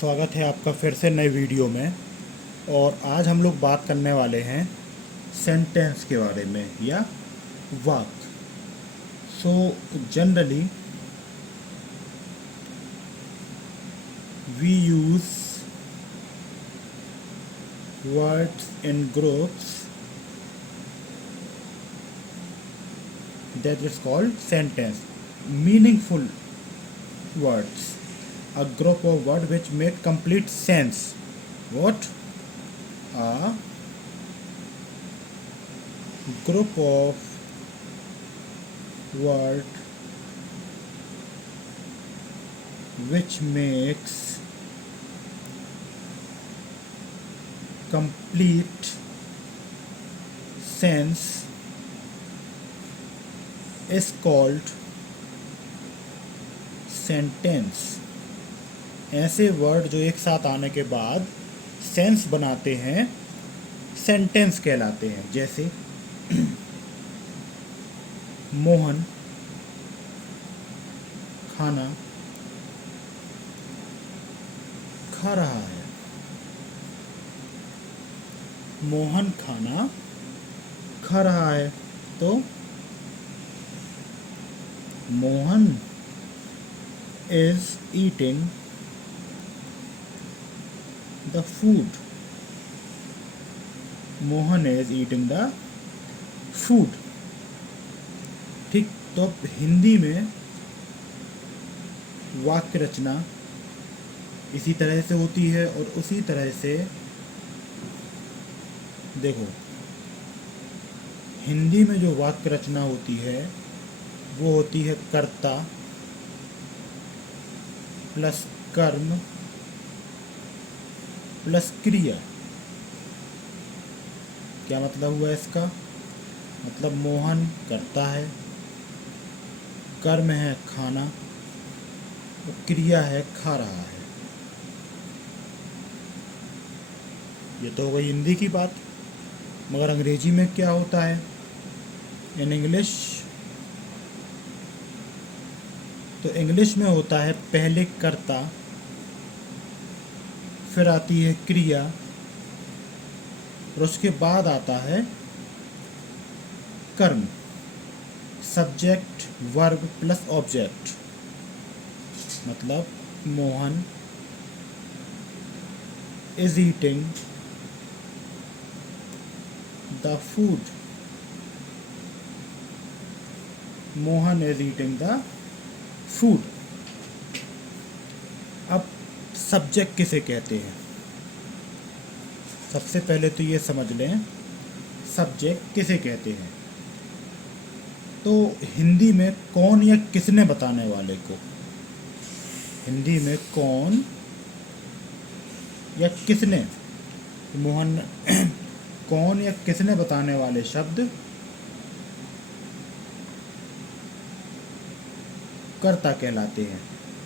स्वागत है आपका फिर से नए वीडियो में। और आज हम लोग बात करने वाले हैं सेंटेंस के बारे में या वाक्य। So generally we use words in groups that is called sentence. Meaningful words, a group of words which make complete sense. What? A group of words which makes complete sense is called sentence. ऐसे word जो एक साथ आने के बाद sense बनाते हैं sentence कहलाते हैं। जैसे मोहन खाना खा रहा है। मोहन खाना खा रहा है तो Mohan is eating the food. Mohan is eating the food. ठीक, तो अब हिंदी में वाक्य रचना इसी तरह से होती है और उसी तरह से देखो, हिंदी में जो वाक्य रचना होती है वो होती है कर्ता प्लस कर्म प्लस क्रिया। क्या मतलब हुआ इसका? मतलब मोहन करता है, कर्म है खाना और क्रिया है खा रहा है। ये तो हो गई हिंदी की बात। मगर अंग्रेजी में क्या होता है? इन इंग्लिश, तो इंग्लिश में होता है पहले कर्ता, फिर आती है क्रिया और उसके बाद आता है कर्म। Subject verb plus object. मतलब Mohan is eating the food. Mohan is eating the food. अब सब्जेक्ट किसे कहते हैं? सबसे पहले तो ये समझ लें सब्जेक्ट किसे कहते हैं। तो हिंदी में कौन या किसने बताने वाले को, हिंदी में कौन या किसने, मोहन कौन या किसने बताने वाले शब्द कर्ता कहलाते हैं।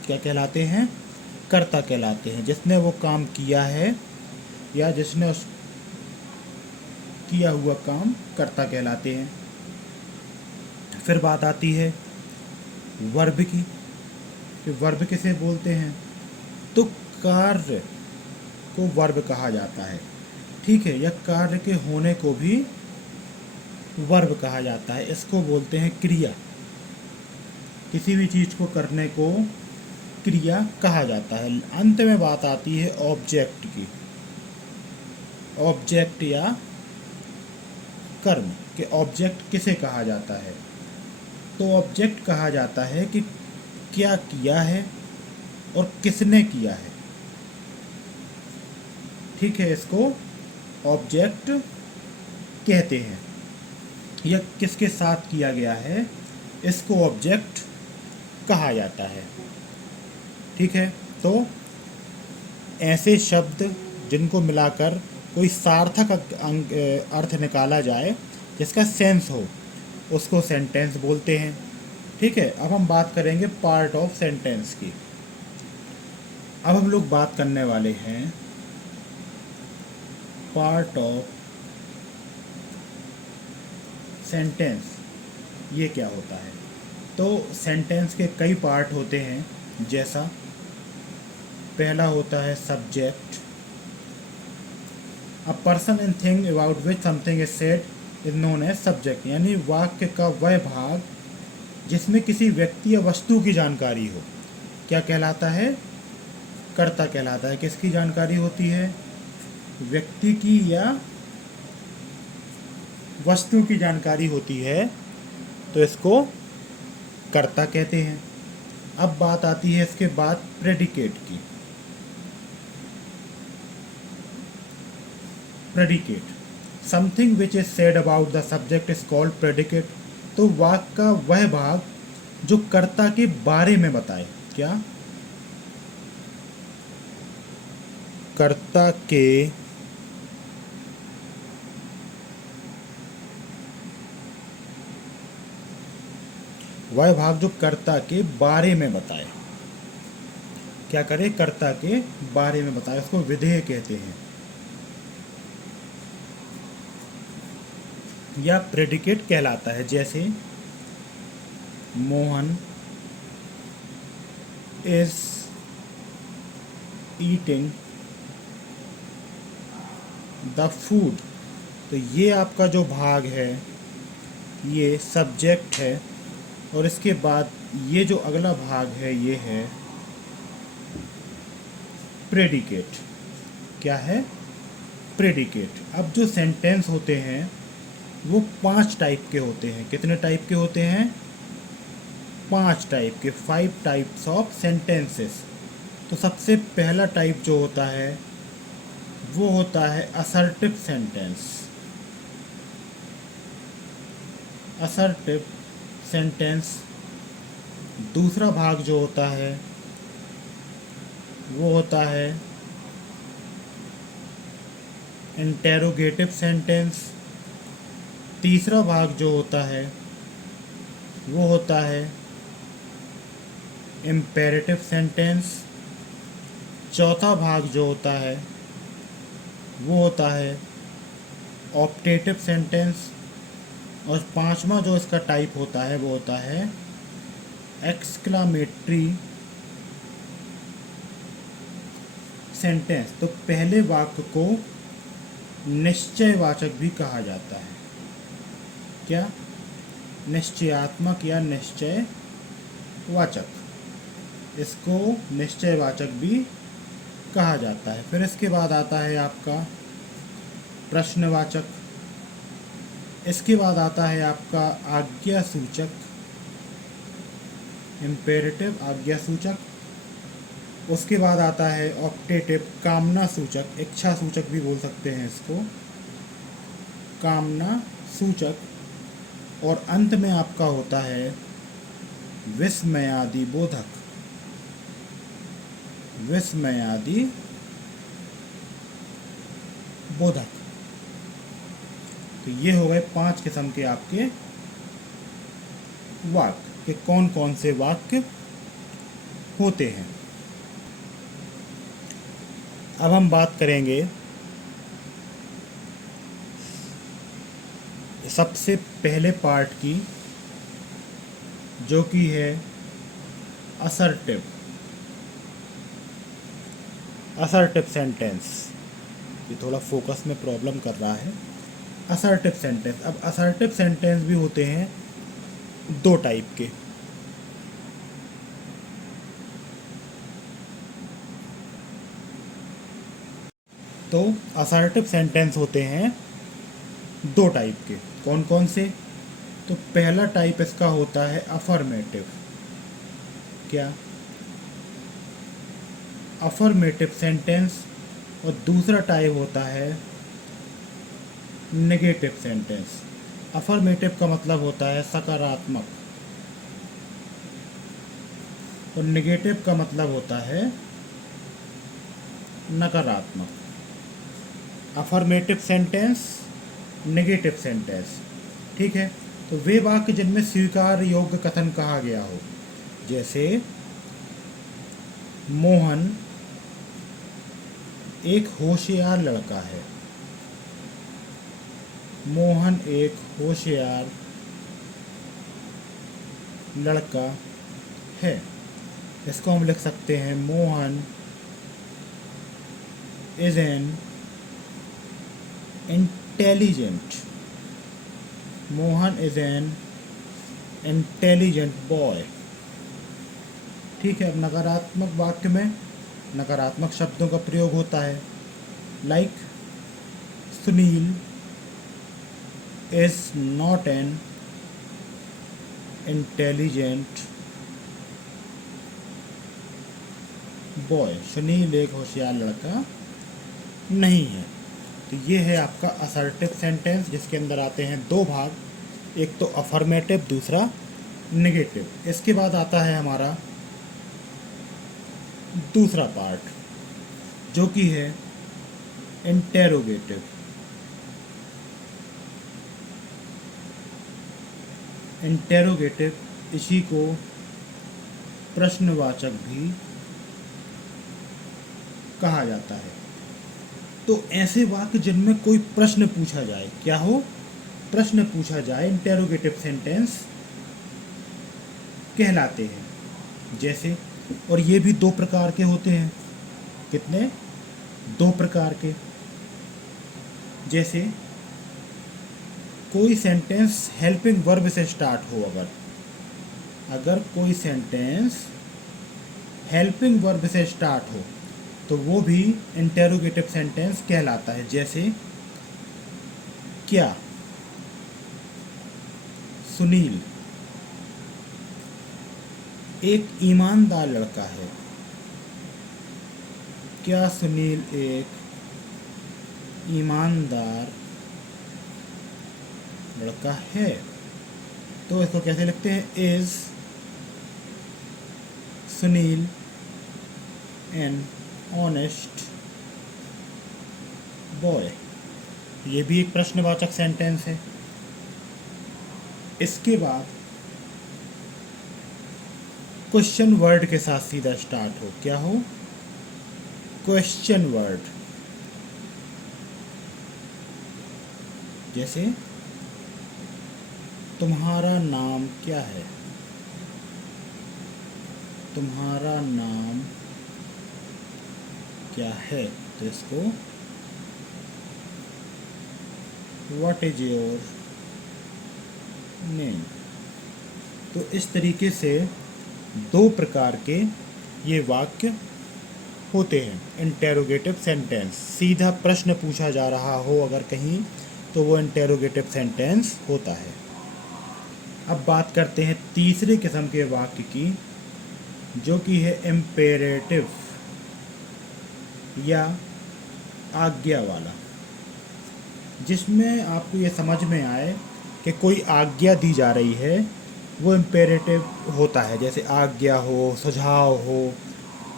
क्या कहलाते हैं? कर्ता कहलाते हैं। जिसने वो काम किया है या जिसने उस किया हुआ काम कर्ता कहलाते हैं। फिर बात आती है वर्ब की कि वर्ब किसे बोलते हैं। तो कार्य को वर्ब कहा जाता है। ठीक है, या कार्य के होने को भी वर्ब कहा जाता है। इसको बोलते हैं क्रिया। किसी भी चीज़ को करने को क्रिया कहा जाता है। अंत में बात आती है ऑब्जेक्ट की। ऑब्जेक्ट या कर्म के ऑब्जेक्ट किसे कहा जाता है? तो ऑब्जेक्ट कहा जाता है कि क्या किया है और किसने किया है। ठीक है, इसको ऑब्जेक्ट कहते हैं। यह किसके साथ किया गया है इसको ऑब्जेक्ट कहा जाता है। ठीक है, तो ऐसे शब्द जिनको मिलाकर कोई सार्थक अर्थ निकाला जाए, जिसका सेंस हो, उसको सेंटेंस बोलते हैं। ठीक है, अब हम बात करेंगे पार्ट ऑफ सेंटेंस की। अब हम लोग बात करने वाले हैं पार्ट ऑफ सेंटेंस। ये क्या होता है? तो सेंटेंस के कई पार्ट होते हैं, जैसा पहला होता है subject. A person and thing about which something is said is known as subject, यानी वाक्य का वह भाग जिसमें किसी व्यक्ति या वस्तु की जानकारी हो, क्या कहलाता है? कर्ता कहलाता है। किसकी जानकारी होती है? व्यक्ति की या वस्तु की जानकारी होती है, तो इसको कर्ता कहते हैं। अब बात आती है इसके बाद प्रेडिकेट की। Predicate, something which is said about the subject is called predicate. तो वाक्य का वह भाग जो कर्ता के बारे में बताए, क्या? कर्ता के वह भाग जो कर्ता के बारे में बताए, क्या करे? कर्ता के बारे में बताए, उसको विधेय कहते हैं या प्रेडिकेट कहलाता है। जैसे Mohan is eating the food, तो ये आपका जो भाग है ये सब्जेक्ट है, और इसके बाद ये जो अगला भाग है ये है प्रेडिकेट। क्या है? प्रेडिकेट। अब जो सेंटेंस होते हैं वो 5 टाइप के होते हैं। कितने टाइप के होते हैं? 5 टाइप के, 5 टाइप्स ऑफ सेंटेंसेस। तो सबसे पहला टाइप जो होता है वो होता है असर्टिव सेंटेंस। Assertive sentence. दूसरा भाग जो होता है वो होता है इंटेरोगेटिव सेंटेंस। तीसरा भाग जो होता है वो होता है इम्पेरेटिव सेंटेंस। चौथा भाग जो होता है वो होता है ऑप्टेटिव सेंटेंस। और पांचवा जो इसका टाइप होता है वो होता है एक्सक्लामेटरी सेंटेंस। तो पहले वाक्य को निश्चयवाचक भी कहा जाता है। क्या? निश्चयात्मक या निश्चयवाचक, इसको निश्चयवाचक भी कहा जाता है। फिर इसके बाद आता है आपका प्रश्नवाचक। इसके बाद आता है आपका आज्ञा सूचक, इम्पेरेटिव आज्ञा सूचक। उसके बाद आता है ऑप्टेटिव कामना सूचक, इच्छा सूचक भी बोल सकते हैं इसको, कामना सूचक। और अंत में आपका होता है विस्मयादि बोधक, विस्मयादि बोधक। तो ये हो गए 5 किस्म के आपके वाक्य कि कौन कौन से वाक्य होते हैं। अब हम बात करेंगे सबसे पहले पार्ट की, जो कि है असर्टिव सेंटेंस। ये थोड़ा फोकस में प्रॉब्लम कर रहा है। Assertive sentence. अब असर्टिव सेंटेंस भी होते हैं 2 टाइप के। तो असर्टिव सेंटेंस होते हैं 2 टाइप के। कौन कौन से? तो पहला टाइप इसका होता है अफर्मेटिव। क्या? Affirmative sentence. और दूसरा टाइप होता है नेगेटिव सेंटेंस। अफर्मेटिव का मतलब होता है सकारात्मक, और नेगेटिव का मतलब होता है नकारात्मक। अफर्मेटिव सेंटेंस, नेगेटिव सेंटेंस, ठीक है। तो वे वाक्य जिनमें स्वीकार योग्य कथन कहा गया हो, जैसे मोहन एक होशियार लड़का है। मोहन एक होशियार लड़का है। इसको हम लिख सकते हैं Mohan is an intelligent, Mohan is an intelligent boy. ठीक है, अब नकारात्मक वाक्य में नकारात्मक शब्दों का प्रयोग होता है, like Sunil is not an intelligent boy, Sunil एक होशियार लड़का नहीं है। तो ये है आपका असर्टिव सेंटेंस, जिसके अंदर आते हैं दो भाग, एक तो अफर्मेटिव, दूसरा नेगेटिव। इसके बाद आता है हमारा दूसरा पार्ट, जो कि है इंटेरोगेटिव। इंटेरोगेटिव, इसी को प्रश्नवाचक भी कहा जाता है। तो ऐसे वाक्य जिनमें कोई प्रश्न पूछा जाए, क्या हो, प्रश्न पूछा जाए, इंटेरोगेटिव सेंटेंस कहलाते हैं। जैसे, और ये भी दो प्रकार के होते हैं। कितने? दो प्रकार के। जैसे कोई सेंटेंस हेल्पिंग वर्ब से स्टार्ट हो, अगर कोई सेंटेंस हेल्पिंग वर्ब से स्टार्ट हो तो वो भी इंटेरोगेटिव सेंटेंस कहलाता है। जैसे क्या सुनील एक ईमानदार लड़का है। क्या सुनील एक ईमानदार लड़का है? तो इसको कैसे लिखते हैं? Is Sunil an honest boy. ये भी एक प्रश्नवाचक सेंटेंस है। इसके बाद क्वेश्चन वर्ड के साथ सीधा स्टार्ट हो, क्या हो? Question word. जैसे तुम्हारा नाम क्या है? तुम्हारा नाम क्या है? तो इसको व्हाट इज योर नेम। तो इस तरीके से दो प्रकार के ये वाक्य होते हैं। इंटेरोगेटिव सेंटेंस, सीधा प्रश्न पूछा जा रहा हो अगर कहीं, तो वो इंटेरोगेटिव सेंटेंस होता है। अब बात करते हैं तीसरे किस्म के वाक्य की, जो कि है इम्पेरेटिव या आज्ञा वाला, जिसमें आपको ये समझ में आए कि कोई आज्ञा दी जा रही है, वो इम्पेरेटिव होता है। जैसे आज्ञा हो, सुझाव हो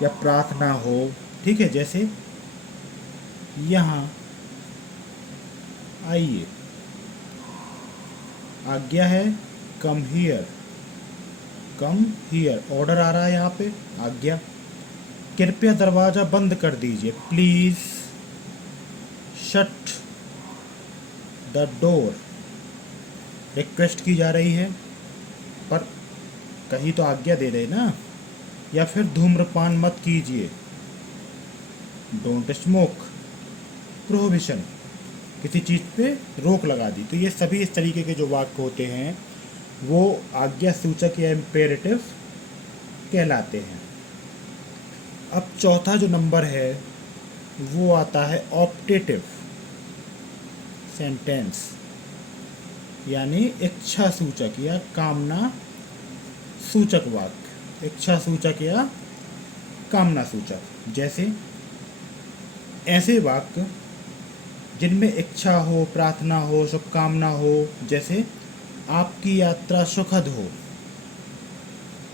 या प्रार्थना हो। ठीक है, जैसे यहाँ आइए, आज्ञा है come here, come here, order आ रहा है यहाँ पे, आज्ञा। कृपया दरवाज़ा बंद कर दीजिए, please shut the door, request की जा रही है, पर कहीं तो आज्ञा दे रहे ना। या फिर धूम्रपान मत कीजिए, डोंट स्मोक, प्रोहिबिशन, किसी चीज़ पे रोक लगा दी। तो ये सभी इस तरीके के जो वाक्य होते हैं वो आज्ञा सूचक या इम्पेरेटिव कहलाते हैं। अब चौथा जो नंबर है वो आता है ऑप्टेटिव सेंटेंस, यानी इच्छा सूचक या कामना सूचक वाक्य, इच्छा सूचक या कामना सूचक। जैसे ऐसे वाक्य जिनमें इच्छा हो, प्रार्थना हो, शुभकामना हो। जैसे आपकी यात्रा सुखद हो,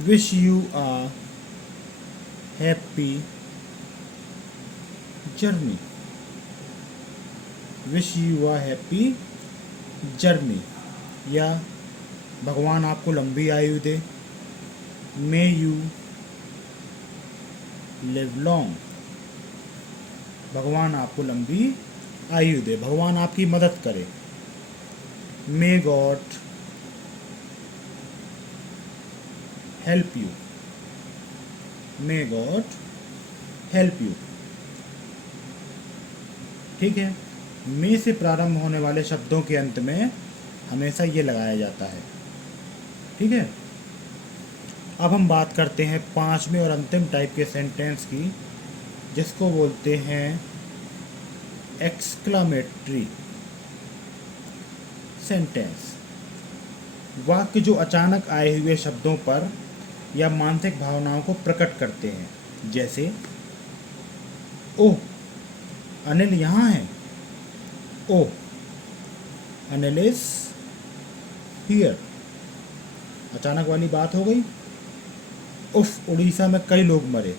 wish you a happy journey, wish you a happy journey. या भगवान आपको लंबी आयु दे, मे यू लिव लॉन्ग, भगवान आपको लंबी आयु दे, भगवान आपकी मदद करे, may god help you, may god help you. ठीक है। में से प्रारंभ होने वाले शब्दों के अंत में हमेशा ये लगाया जाता है। ठीक है। अब हम बात करते हैं पांचवें और अंतिम टाइप के सेंटेंस की, जिसको बोलते हैं एक्सक्लामेटरी सेंटेंस। वाक्य जो अचानक आए हुए शब्दों पर या मानसिक भावनाओं को प्रकट करते हैं। जैसे, ओह, अनिल यहाँ है। ओह, अनिल इज हियर। अचानक वाली बात हो गई। उफ, उड़ीसा में कई लोग मरे।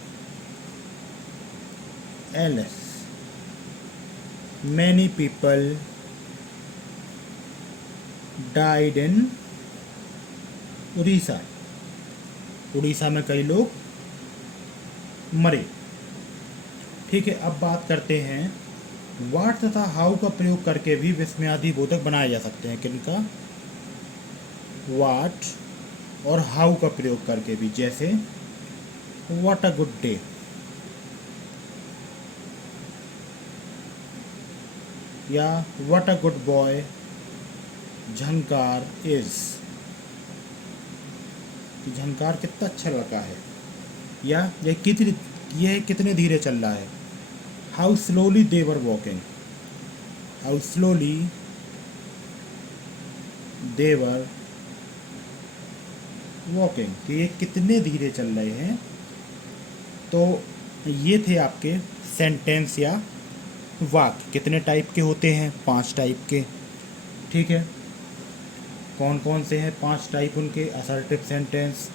LS, many people died in Orissa. Orissa में कई लोग मरे। ठीक है। अब बात करते हैं वाट तथा हाउ का प्रयोग करके भी विस्मयादिबोधक बनाए जा सकते हैं। किनका? वाट और हाउ का प्रयोग करके भी। जैसे, व्हाट अ गुड डे। या what a good boy Jhankar is. Jhankar कितना अच्छा लड़का है। या ये कितने धीरे चल रहा है। How slowly they were walking. How slowly they were walking, कि ये कितने धीरे चल रहे हैं। तो ये थे आपके सेंटेंस या वाक्य। कितने टाइप के होते हैं? 5 टाइप के। ठीक है। कौन कौन से हैं 5 टाइप उनके? Assertive sentence,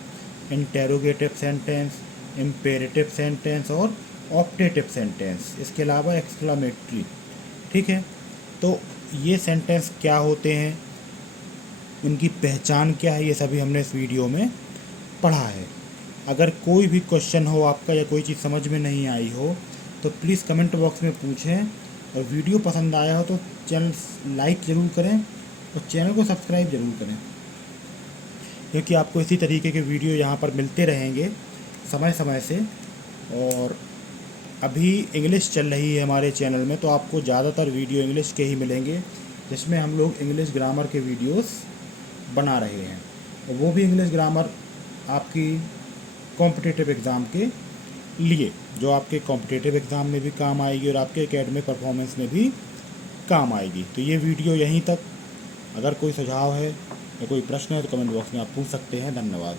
interrogative sentence, imperative sentence और ऑप्टेटिव सेंटेंस। इसके अलावा एक्सक्लामेटरी। ठीक है। तो ये सेंटेंस क्या होते हैं, उनकी पहचान क्या है, ये सभी हमने इस वीडियो में पढ़ा है। अगर कोई भी क्वेश्चन हो आपका या कोई चीज़ समझ में नहीं आई हो तो प्लीज़ कमेंट बॉक्स में पूछें। और वीडियो पसंद आया हो तो चैनल लाइक ज़रूर करें और चैनल को सब्सक्राइब ज़रूर करें, क्योंकि आपको इसी तरीके के वीडियो यहाँ पर मिलते रहेंगे समय समय से। और अभी इंग्लिश चल रही है हमारे चैनल में, तो आपको ज़्यादातर वीडियो इंग्लिश के ही मिलेंगे, जिसमें हम लोग इंग्लिश ग्रामर के वीडियोस बना रहे हैं। और वो भी इंग्लिश ग्रामर आपकी कॉम्पिटिटिव एग्ज़ाम के लिए, जो आपके कॉम्पिटिटिव एग्ज़ाम में भी काम आएगी और आपके एकेडमिक परफॉर्मेंस में भी काम आएगी। तो ये वीडियो यहीं तक। अगर कोई सुझाव है या कोई प्रश्न है तो कमेंट बॉक्स में आप पूछ सकते हैं। धन्यवाद।